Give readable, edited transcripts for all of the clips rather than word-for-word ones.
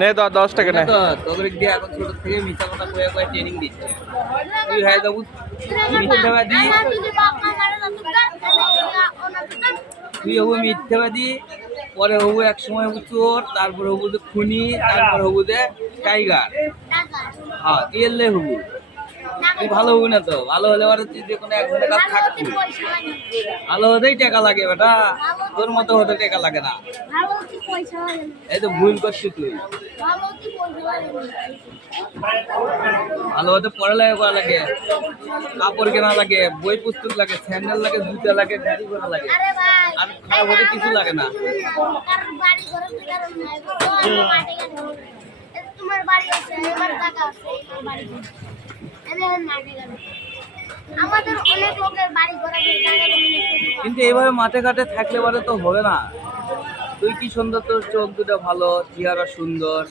নে তো 10 টাকা নে। তোদের দিয়ে এখন ছোট থেকে মিথ্যা কথা কয়ে কয়ে ট্রেনিং দিচ্ছে। তুই হয়ে যাবো মিথ্যাবাদী, তুই হবু মিথ্যাবাদী, পরে হবু এক সময় হবু চোর, তারপরে হবু যে খুনি, তারপরে হবু যে টাইগার। হ্যাঁ তুই এলে হবু, তুই ভালো হবু না তো। ভালো হলে পরে তুই যে কোনো একজনের কাছে থাকবি। ভালো হতেই টাকা লাগে বেটা, তোর মতো হতে টাকা লাগে না। এই তো ভুল করছিস তুই। ভালো হতে পড়ালেখা করা লাগে, কাপড় কেনা লাগে, বই পুস্তক লাগে, স্যান্ডেল লাগে, জুতা লাগে, গাড়ি ঘোড়া লাগে। আর খারাপ হতে কিছু লাগে না। তোমার বাড়ি আছে, আমার টাকা আছে, বাড়ি আমাদের অনেক লোকের বাড়ি ঘোড়া কিন্তু এইভাবে মাঠে ঘাটে থাকলে পরে তো হবে না। তুই কি সুন্দর, তোর চোখ দুটো ভালো, চেহারা সুন্দর,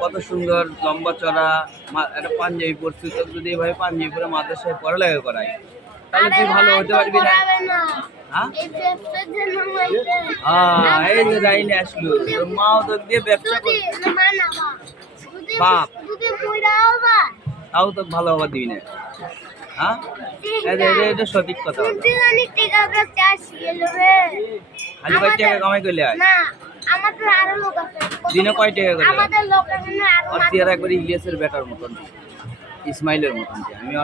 কত সুন্দর লম্বা চড়া, একটা পাঞ্জাবি পরছিস। তোর যদি এইভাবে পাঞ্জাবি পরে মাদ্রাসায় পড়ালেখা করাই তাহলে তুই ভালো হতে পারবি না। হ্যাঁ এই যে লাইনে আসলো, তোর মাও তোর দিয়ে ব্যবসা করে। বাপ তাও তো ভালো হবার দিবি না। হ্যাঁ এটা সঠিক কথা। খালি কয় টাকা কামাই করলে হয়? দিনে কয় টাকা করে? আর তুই আর একবার ইলিয়াসের বেটার মতন, ইসমাইলের মতন। আমি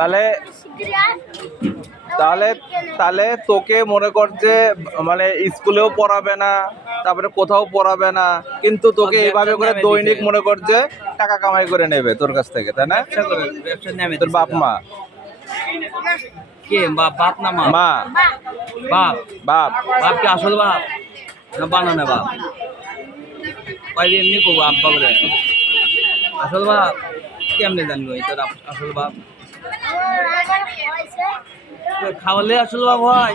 তাহলে তাহলে তাহলে তোকে মনে কর যে মানে স্কুলেও পড়াবে না, তারপরে কোথাও পড়াবে না, কিন্তু তোকে এইভাবে করে দৈনিক মনে কর যে টাকা কামাই করে নেবে তোর কাছ থেকে, তাই না? ব্যবসা নেবে তোর বাপ মা কে? বাপ না মা? মা বাপ। বাপ বাপ কি আসল বাপ না বানানো বাপ? কয়দিন এমনি করবো আব্বা করে, আসল বাপ কেমনে জানবো তোর আসল বাপ? খাওয়ালে আসল বাপ হয়?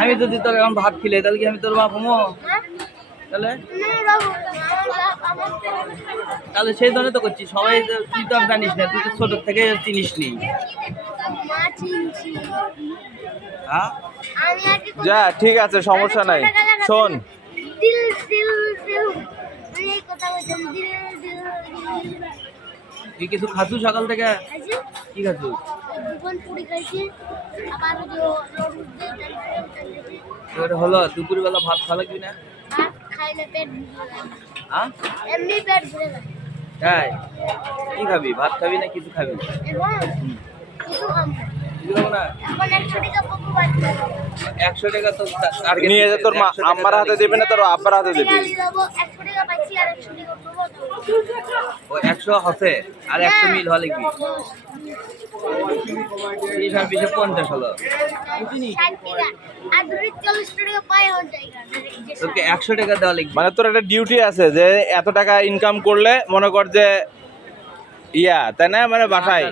আমি যদি তোর এখন ভাত খেলে তাহলে কি আমি তোর বাপ হমো? তাহলে তাহলে সেই ধরনের তো করছি সবাই। তুই তো জানিস না, তুই তো ছোট থেকে চিনিস নি। হ্যাঁ যা, ঠিক আছে, সমস্যা নাই। শোন, তুই কিছু খাচ্ছু সকাল থেকে? কি খাচ্ছু? হলো দুপুরবেলা ভাত খাওয়া লাগবি না? হ্যাঁ তাই কি খাবি? ভাত খাবি না কিছু খাবি? কিছু খাবো না। 100 টাকা তো নিয়ে যা, তোর আম্মার হাতে দিবি না তোর আব্বার হাতে দিবি? 100 হচ্ছে আর 100 মিল হলে কি 50 হলো। তোকে 100 টাকা দেওয়া লাগবে। মানে তোর একটা ডিউটি আছে যে এত টাকা ইনকাম করলে মনে কর যে তাই না, মানে বাসায়